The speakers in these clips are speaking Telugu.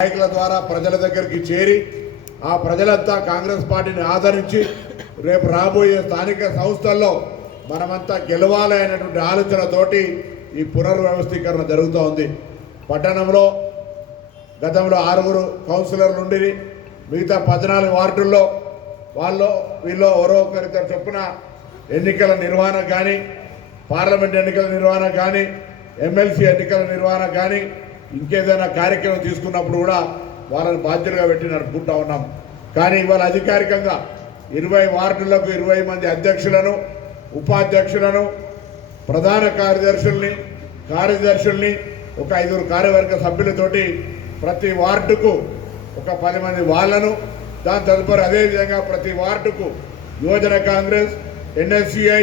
నాయకుల ద్వారా ప్రజల దగ్గరికి చేరి ఆ ప్రజలంతా కాంగ్రెస్ పార్టీని ఆదరించి రేపు రాబోయే స్థానిక సంస్థల్లో మనమంతా గెలవాలి అనేటువంటి ఆలోచనతోటి ఈ పునర్వ్యవస్థీకరణ జరుగుతూ ఉంది. పట్టణంలో గతంలో ఆరుగురు కౌన్సిలర్లు ఉండి మిగతా పద్నాలుగు వార్డుల్లో వాళ్ళు వీళ్ళు ఎవరో ఒకరితో చొప్పున ఎన్నికల నిర్వహణ కానీ పార్లమెంట్ ఎన్నికల నిర్వహణ కానీ ఎమ్మెల్సీ ఎన్నికల నిర్వహణ కానీ ఇంకేదైనా కార్యక్రమం తీసుకున్నప్పుడు కూడా వాళ్ళని బాధ్యులుగా పెట్టి నడుపుకుంటా ఉన్నాం. కానీ ఇవాళ అధికారికంగా ఇరవై వార్డులకు ఇరవై మంది అధ్యక్షులను ఉపాధ్యక్షులను ప్రధాన కార్యదర్శుల్ని కార్యదర్శుల్ని ఒక ఐదుగురు కార్యవర్గ సభ్యులతోటి ప్రతి వార్డుకు ఒక పది మంది వాళ్ళను దాని తదుపరి అదేవిధంగా ప్రతి వార్డుకు యువజన కాంగ్రెస్ ఎన్ఎస్సిఐ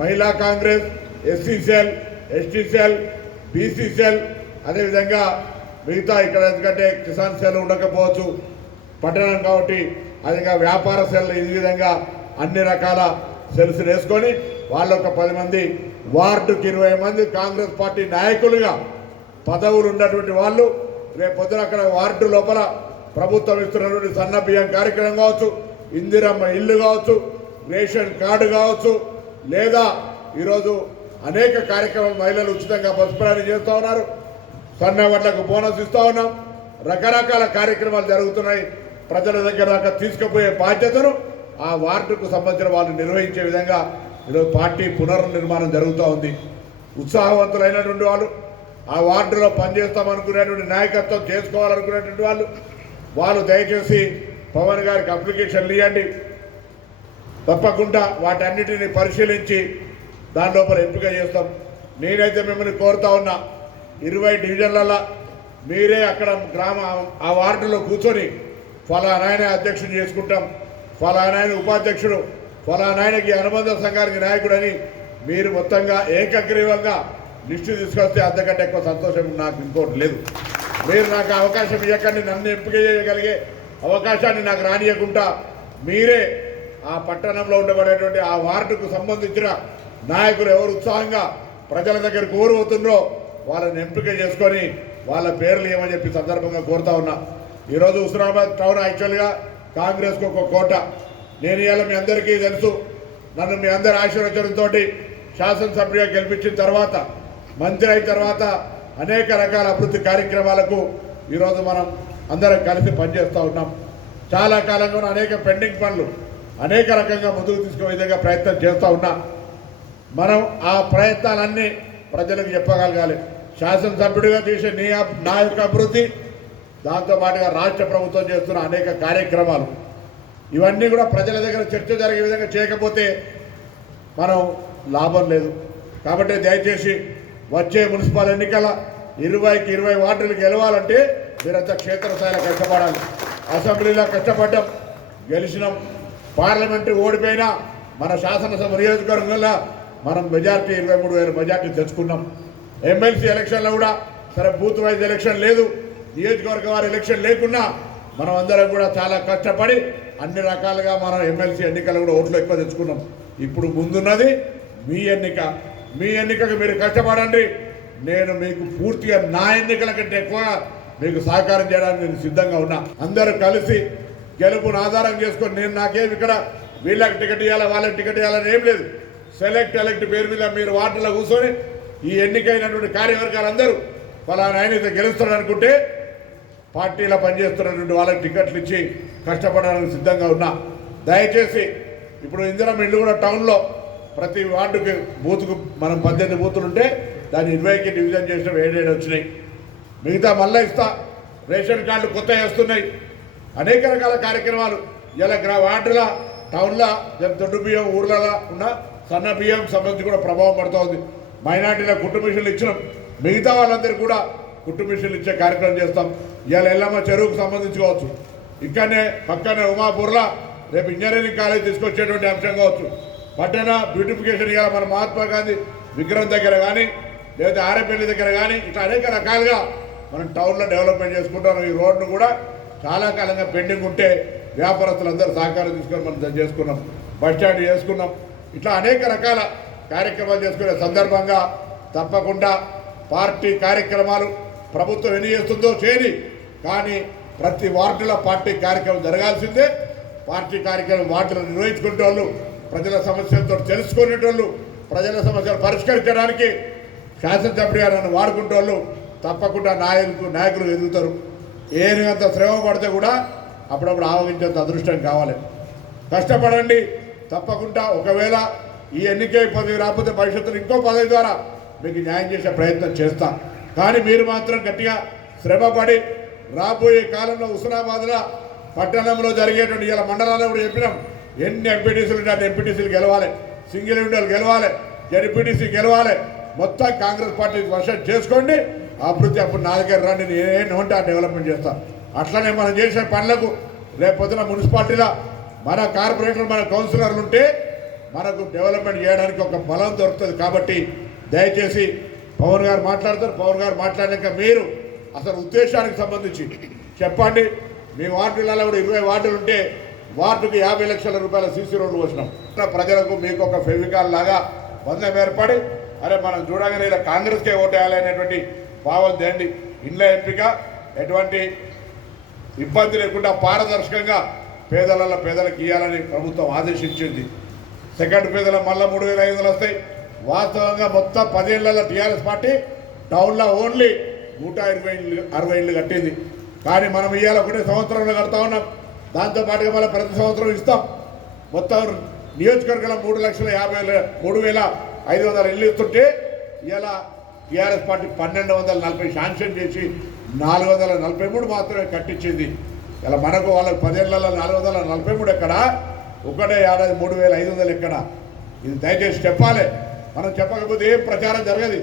మహిళా Congress SC cell ST cell BC cell అదేవిధంగా మిగతా ఇక్కడ ఎందుకంటే కిసాన్ సెల్ ఉండకపోవచ్చు పట్టణం కాబట్టి అదిగా వ్యాపార సెల్ ఈ విధంగా అన్ని రకాల సెల్స్ వేసుకొని వాళ్ళు ఒక పది మంది వార్డుకి ఇరవై మంది కాంగ్రెస్ పార్టీ నాయకులుగా పదవులు ఉన్నటువంటి వాళ్ళు రేపు పొద్దున అక్కడ వార్డు లోపల ప్రభుత్వం ఇస్తున్నటువంటి సన్న బియ్యం కార్యక్రమం కావచ్చు ఇందిరమ్మ ఇల్లు కావచ్చు రేషన్ కార్డు కావచ్చు లేదా ఈరోజు అనేక కార్యక్రమాలు మహిళలు ఉచితంగా బస్ ప్రయాణం చేస్తూ ఉన్నారు. సన్న వడ్లకు బోనస్ ఇస్తూ ఉన్నాం. రకరకాల కార్యక్రమాలు జరుగుతున్నాయి. ప్రజల దగ్గర దాకా తీసుకుపోయే బాధ్యతను ఆ వార్డుకు సంబంధించిన వాళ్ళు నిర్వహించే విధంగా ఈరోజు పార్టీ పునర్నిర్మాణం జరుగుతూ ఉంది. ఉత్సాహవంతులైనటువంటి వాళ్ళు ఆ వార్డులో పనిచేస్తామనుకునేటువంటి నాయకత్వం చేసుకోవాలనుకునేటువంటి వాళ్ళు వాళ్ళు దయచేసి పవన్ గారికి అప్లికేషన్లు ఇవ్వండి. తప్పకుండా వాటన్నిటిని పరిశీలించి దాని లోపల ఎంపిక చేస్తాం. నేనైతే మిమ్మల్ని కోరుతా ఉన్నా. ఇరవై డివిజన్లలో మీరే అక్కడ గ్రామ ఆ వార్డులో కూర్చొని ఫలానాయన అధ్యక్షుడు చేసుకుంటాం ఫలానాయన ఉపాధ్యక్షుడు ఫలానాయనకి అనుబంధ సంఘానికి నాయకుడని మీరు మొత్తంగా ఏకగ్రీవంగా లిస్టు తీసుకొస్తే అంతకంటే ఎక్కువ సంతోషం నాకు ఇంకోటి లేదు. మీరు నాకు అవకాశం ఇవ్వకండి నన్ను ఎంపిక చేయగలిగే అవకాశాన్ని నాకు రానియకుండా మీరే ఆ పట్టణంలో ఉండబడేటువంటి ఆ వార్డుకు సంబంధించిన నాయకులు ఎవరు ఉత్సాహంగా ప్రజల దగ్గర కోరుతున్నారో వాళ్ళని ఎంపిక చేసుకొని వాళ్ళ పేర్లు ఏమని చెప్పి సందర్భంగా కోరుతా ఉన్నా. ఈరోజు హుస్నాబాద్ టౌన్ యాక్చువల్గా కాంగ్రెస్కు ఒక కోట. నేను ఇవాళ మీ అందరికీ తెలుసు నన్ను మీ అందరి ఆశీర్వచనంతో శాసనసభ్యుగా గెలిపించిన తర్వాత మంత్రి అయిన తర్వాత అనేక రకాల అభివృద్ధి కార్యక్రమాలకు ఈరోజు మనం అందరం కలిసి పనిచేస్తూ ఉన్నాం. చాలా కాలంగా అనేక పెండింగ్ పనులు అనేక రకంగా ముందుకు తీసుకునే విధంగా ప్రయత్నం చేస్తూ ఉన్నాం. మనం ఆ ప్రయత్నాలన్నీ ప్రజలకు చెప్పగలగాలి. శాసనసభ్యుడిగా చేసే నీ నా యొక్క అభివృద్ధి దాంతోపాటుగా రాష్ట్ర ప్రభుత్వం చేస్తున్న అనేక కార్యక్రమాలు. ఇవన్నీ కూడా ప్రజల దగ్గర చర్చ జరిగే విధంగా చేయకపోతే మనం లాభం లేదు. కాబట్టి దయచేసి వచ్చే మున్సిపల్ ఎన్నికల ఇరవైకి ఇరవై వార్డులు గెలవాలంటే మీరంతా క్షేత్రస్థాయిలో కష్టపడాలి. అసెంబ్లీలో కష్టపడ్డాం గెలిచినాం. పార్లమెంటరీ ఓడిపోయినా మన శాసనసభ నియోజకవర్గంలో మనం మెజార్టీ ఇరవై మూడు వేల మెజార్టీ తెచ్చుకున్నాం. ఎమ్మెల్సీ ఎలక్షన్లో కూడా సరే బూత్ వైజ్ ఎలక్షన్ లేదు నియోజకవర్గ వారి ఎలక్షన్ లేకున్నా మనం అందరం కూడా చాలా కష్టపడి అన్ని రకాలుగా మనం ఎమ్మెల్సీ ఎన్నికలు కూడా ఓట్లు ఎక్కువ తెచ్చుకున్నాం. ఇప్పుడు ముందున్నది మీ ఎన్నిక. మీ ఎన్నికకు మీరు కష్టపడండి. నేను మీకు పూర్తిగా నా ఎన్నికల కంటే ఎక్కువ మీకు సహకారం చేయడానికి నేను సిద్ధంగా ఉన్నా. అందరూ కలిసి గెలుపును ఆధారం చేసుకొని నేను నాకేం ఇక్కడ వీళ్ళకి టికెట్ ఇవ్వాలి వాళ్ళకి టికెట్ ఇవ్వాలని ఏం లేదు. సెలెక్ట్ ఎలెక్ట్ పేరు మీద మీరు వార్డులో కూర్చొని ఈ ఎన్నికైనటువంటి కార్యవర్గాలందరూ ఫలానా ఆయన అయితే గెలుస్తాడు అనుకుంటే పార్టీలో పనిచేస్తున్నటువంటి వాళ్ళకి టికెట్లు ఇచ్చి కష్టపడడానికి సిద్ధంగా ఉన్నా. దయచేసి ఇప్పుడు ఇందిరం ఇల్లు కూడా టౌన్లో ప్రతి వార్డుకి బూత్కు మనం పద్దెనిమిది బూతులు ఉంటే దాన్ని ఇరవైకి డివిజన్ చేసిన ఏడేడు వచ్చినాయి. మిగతా మళ్ళీ ఇస్తా. రేషన్ కార్డులు కొత్త వస్తున్నాయి. అనేక రకాల కార్యక్రమాలు. ఇలా గ్రా వార్డుల టౌన్లో దొడ్డు బియ్యం ఊర్లలో ఉన్న సన్న బియ్యం సంబంధించి కూడా ప్రభావం పడుతుంది. మైనార్టీల కుటుంబ మిషన్లు ఇచ్చినాం. మిగతా వాళ్ళందరికీ కూడా కుటుంబ మిషన్లు ఇచ్చే కార్యక్రమం చేస్తాం. ఇవాళ ఎల్లమ్మ చెరువుకు సంబంధించుకోవచ్చు ఇక్కడనే పక్కనే ఉమాపూర్లా రేపు ఇంజనీరింగ్ కాలేజ్ తీసుకొచ్చేటువంటి అంశం కావచ్చు. పట్టణ బ్యూటిఫికేషన్ ఇవాళ మన మహాత్మా గాంధీ విగ్రహం దగ్గర కానీ లేదా ఆరేపల్లి దగ్గర కానీ ఇట్లా అనేక రకాలుగా మనం టౌన్లో డెవలప్మెంట్ చేసుకుంటాం ఈ రోడ్ను కూడా చాలా కాలంగా పెండింగ్ ఉంటే వ్యాపారస్తులందరూ సహకారం తీసుకొని మనం చేసుకున్నాం. బస్ స్టాండ్ చేసుకున్నాం. ఇట్లా అనేక రకాల కార్యక్రమాలు చేసుకునే సందర్భంగా తప్పకుండా పార్టీ కార్యక్రమాలు ప్రభుత్వం ఎన్ని చేస్తుందో చేయని కానీ ప్రతి వార్డులో పార్టీ కార్యక్రమం జరగాల్సిందే. పార్టీ కార్యక్రమం వాటిని నిర్వహించుకునే వాళ్ళు ప్రజల సమస్యలతో తెలుసుకునేటోళ్ళు ప్రజల సమస్యలు పరిష్కరించడానికి శాసనసభ్యుడి గారిని వాడుకుంటోళ్ళు తప్పకుండా నాయకులు నాయకులు ఎదుగుతారు. ఏనంత శ్రమ పడితే కూడా అప్పుడప్పుడు ఆవగించేంత అదృష్టం కావాలి. కష్టపడండి తప్పకుండా ఒకవేళ ఈ ఎన్నికే పదవి రాకపోతే భవిష్యత్తులో ఇంకో పదవి ద్వారా మీకు న్యాయం చేసే ప్రయత్నం చేస్తాం. కానీ మీరు మాత్రం గట్టిగా శ్రమపడి రాబోయే కాలంలో హుస్నాబాద్లో పట్టణంలో జరిగేటువంటి ఇలా మండలాల్లో కూడా చెప్పినాం. ఎన్ని ఎంపీటీసీలు ఉంటే అన్ని ఎంపీటీసీలు గెలవాలి. సింగిల్ విండోలు గెలవాలి. జడ్పీటీసీ గెలవాలి. మొత్తం కాంగ్రెస్ పార్టీ వర్షం చేసుకోండి. అభివృద్ధి అప్పుడు నా దగ్గర రండి. నేను ఉంటే ఆ డెవలప్మెంట్ చేస్తాను అట్లనే మనం చేసే పనులకు రేపు పొద్దున మున్సిపాలిటీలో మన కార్పొరేటర్లు మన కౌన్సిలర్లు ఉంటే మనకు డెవలప్మెంట్ చేయడానికి ఒక బలం దొరుకుతుంది కాబట్టి దయచేసి పవన్ గారు మాట్లాడతారు. పవన్ గారు మాట్లాడినాక మీరు అసలు ఉద్దేశానికి సంబంధించి చెప్పండి. మీ వార్డులలో కూడా ఇరవై వార్డులు ఉంటే వార్డుకి యాభై లక్షల రూపాయల సీసీ రోడ్లు వచ్చినాం ప్రజలకు మీకు ఒక ఫెవికాల్ లాగా బంధం ఏర్పడి అరే మనం చూడగానే ఇలా కాంగ్రెస్కే ఓటేయాలి అనేటువంటి భావం తేండి. ఇండ్ల ఎంపిక ఎటువంటి ఇబ్బంది లేకుండా పారదర్శకంగా పేదలలో పేదలకు ఇవ్వాలని ప్రభుత్వం ఆదేశించింది. సెకండ్ ఫేజ్లో మళ్ళీ మూడు వేల ఐదు వందలు వస్తాయి. వాస్తవంగా మొత్తం పదేళ్ళలో టీఆర్ఎస్ పార్టీ టౌన్లో ఓన్లీ నూట ఇరవై ఇళ్ళు అరవై ఇళ్ళు కట్టింది. కానీ మనం ఇవాళ ఒకటే సంవత్సరంలో కడతా ఉన్నాం. దాంతోపాటుగా మళ్ళీ ప్రతి సంవత్సరం ఇస్తాం. మొత్తం నియోజకవర్గంలో మూడు లక్షల యాభై మూడు వేల ఐదు వందల ఇల్లు ఇస్తుంటే ఇలా టీఆర్ఎస్ పార్టీ పన్నెండు వందల నలభై శాంక్షన్ చేసి నాలుగు వందల నలభై మూడు మాత్రమే కట్టించింది. ఇలా మనకు వాళ్ళకి పదేళ్ళలో నాలుగు వందల నలభై మూడు ఎక్కడ? ఒకటే ఏడాది మూడు వేల ఐదు వందలు ఎక్కడ? ఇది దయచేసి చెప్పాలి. మనం చెప్పకపోతే ఏం ప్రచారం జరగదు.